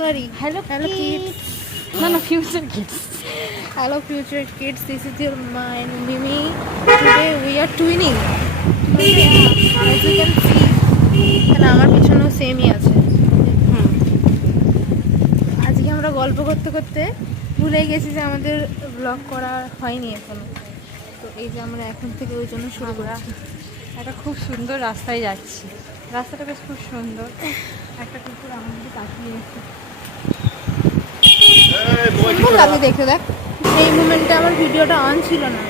sorry. Hello kids. No, future kids. Hello future kids, this is your mind Mimi. Today we are twinning. As you can see, তাহলে আমার পিছনেও সেমই আছে। আজকে আমরা গল্প করতে করতে ভুলে গেছি যে আমাদের ব্লগ করা হয়নি এখনো। তো এই যে আমরা এখন থেকে ওই জন্য শুরু করছি। একটা খুব সুন্দর রাস্তায় যাচ্ছি, রাস্তাটা বেশ খুব সুন্দর। একটা কুকুর আমার দিকে তাকিয়ে আছে, সুন্দর লাগে দেখতে। দেখ এই মুমেন্টে আমার ভিডিওটা অন ছিল না,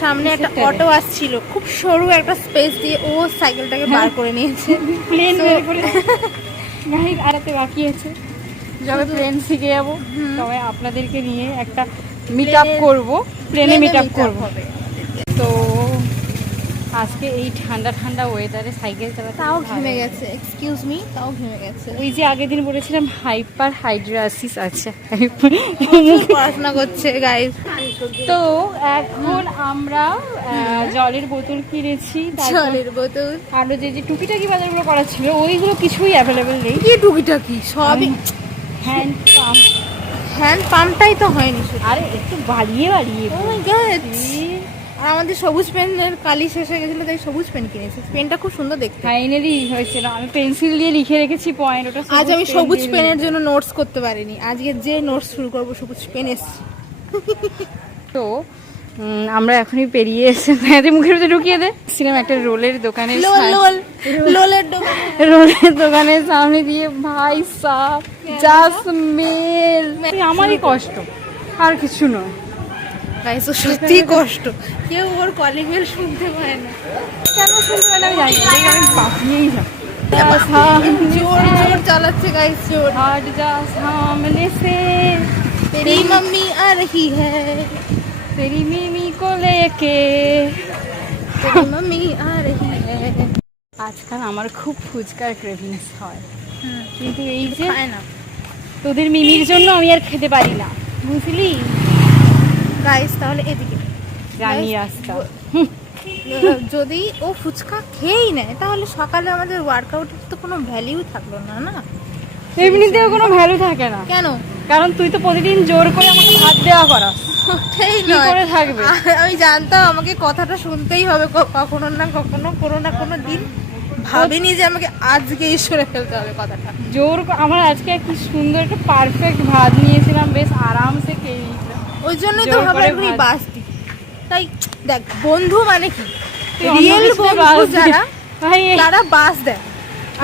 সামনে একটা অটো আসছিল, খুব সরু একটা স্পেস দিয়ে ও সাইকেলটাকে বার করে নিয়েছে। প্লেন বের করে গাড়ি আড়াতে বাকি আছে। যবে প্লেন শিখে যাবো তবে আপনাদেরকে নিয়ে একটা মিট আপ করবো, প্লেনে মিট আপ করবো। তো আজকে এই ঠান্ডা ঠান্ডা ওয়েদারে সাইকেল চালাতে তাও ঘেমে গেছে, এক্সকিউজ মি, তাও ঘেমে গেছে। ওই যে আগের দিন বলেছিলাম হাইপার হাইড্রাসিস আছে, পড়াশোনা করছে গাইস। তো এখন আমরা জলের বোতল কিনেছি, জলের বোতল, আরো যে যে টুকিটাকি বাজারগুলো করা ছিল ওইগুলো কিছুই অ্যাভেলেবেল নেই। কি টুকিটাকি সবই হ্যান্ড পাম্প, হ্যান্ড পাম্পটাই তো হয়নি শুধু। আরে একটু বাড়িয়ে বাড়িয়ে। ও মাই গড, আর আমাদের সবুজ পেনের কালি শেষ হয়ে গেছিলো, তাই সবুজ পেন কিনেছি। পেনটা খুব সুন্দর দেখতে, ফাইনালি হয়েছিল। আমি পেন্সিল দিয়ে লিখে রেখেছি পয়েন্ট, ওটা আজ আমি সবুজ পেনের জন্য নোটস করতে পারিনি। আজকে যে নোটস শুরু করবো সবুজ পেন এসছে। তো আমরা এখনই পেরিয়ে এসে মেয়েদের মুখের ভিতরে ঢুকিয়ে দে সিনেমা একটা রোলের দোকানে, রোলের দোকানের সামনে দিয়ে ভাই সাহ জাস্ট মেল। আমারই কষ্ট আর কিছু নয় গাইস, ও সত্যি কষ্ট, কেউ ওর কলিং বেল শুনতে পায় না। কেন শুনতে পায় না আমি জানি না, আমি পাঠিয়েই যাই। জোর জোর চালাচ্ছে গাইস, জোর। हट जा सामने से, तेरी मम्मी आ रही है, तेरी मिमी को लेके, तेरी मम्मी आ रही है। আজকাল আমার খুব ফুচকার ক্রেভিংস হয়, কিন্তু এই যে খায় না তোদের মিমির জন্য আমি আর খেতে পারি না, বুঝলি গাইস। তাহলে এদিকে রানী রাস্তা। যদি ও ফুচকা খেয়েই নেয় তাহলে সকালে আমাদের ওয়ার্কআউটের তো কোনো ভ্যালিউ থাকলো না। না, এমনিতেও কোনো ভ্যালু থাকে না। কেন? কারণ তুই তো প্রতিদিন জোর করে আমাকে ভাত দেওয়া করাস, সেই কি নয় করে থাকবে? আমি জানতাম আমাকে কথাটা শুনতেই হবে কখনো না কখনো, কোনো না কোনো দিন। ভাবিনি যে আমাকে আজকে ঈশ্বরে ফেলতে হবে কথাটা। জোর আমার আজকে কি সুন্দর একটা পারফেক্ট ভাত নিয়েছিলাম, বেশ আরামসে খেয়ে নিয়েছিলাম। ওই জন্যই তো জোর ভাবে করে এখনই ভাত। বাস দিই। তাই দেখ, বন্ধু মানে কি, তুই অন্য রিয়েল কিছুতে বন্ধু বাস দিস। যারা, ভাই তারা বাস দেয়।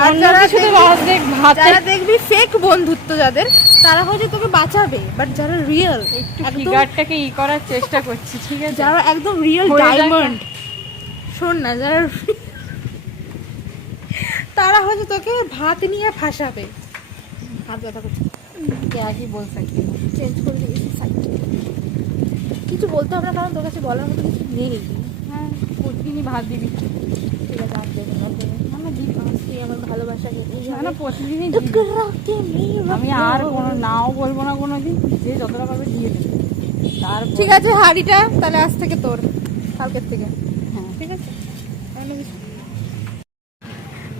আর অন্য যারা কিছুতে দেখবি- বাস দেখ, ভাতে যারা দেখবি ফেক বন্ধুত্ব যাদের, তারা হয়তো তোকে বাঁচাবে, বাট যারা রিয়েল, একটু একদম ফিগারটাকে করার চেষ্টা করছি, ঠিক আছে? যারা একদম রিয়েল হয়ে যাক। ডায়মন্ড, শোন না, যারা তারা হয়তো তোকে ভাত নিয়ে ফাঁসাবে। হাত ব্যথা করছে, কি বল सकती हूँ। চেঞ্জ করে দিয়েছি সাইড। কিছু বলতে হবে না, কারণ তোর কাছে বলার মতো কিছু নেই। হ্যাঁ, প্রতিদিনই ভাত দিবি। ঠিক আছে, আর দেবেন না তুমি। আমি দিই ভাত। তুই আমার ভালোবাসাকে না প্রতিদিনই দিবি। আমি আর কোনো নাও বলবো না কোনোদিন, যে যতটা পারবে দিয়ে দেবে। তার ঠিক আছে, হাড়িটা তাহলে আজ থেকে তোর, কালকের থেকে। হ্যাঁ, ঠিক আছে,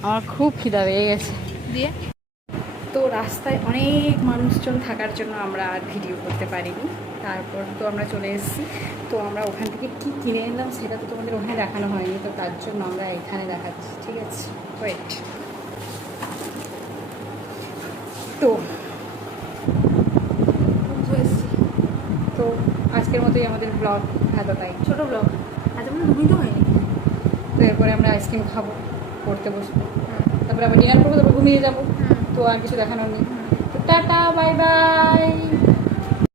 আমার খুব খিদা পেয়ে গেছে। দিয়ে তো রাস্তায় অনেক মানুষজন থাকার জন্য আমরা আর ভিডিও করতে পারিনি। তারপর তো আমরা চলে এসেছি। তো আমরা ওখান থেকে কী কিনে এলাম সেটা তো তোমাদের ওখানে দেখানো হয়নি, তো তার জন্য আমরা এখানে দেখাচ্ছি, ঠিক আছে? ওয়েট। তো তো আজকের মতোই আমাদের ব্লগ এতটাই, ছোট ব্লগ, আজ আমার ঘুমিয়ে হয়নি। তো এরপরে আমরা আইসক্রিম খাবো, পড়তে বসবো, তারপরে আবার ডিনার করবো, তারপর ঘুমিয়ে যাবো। তো আর কিছু দেখানোর নেই। তো টাটা, বাই বাই।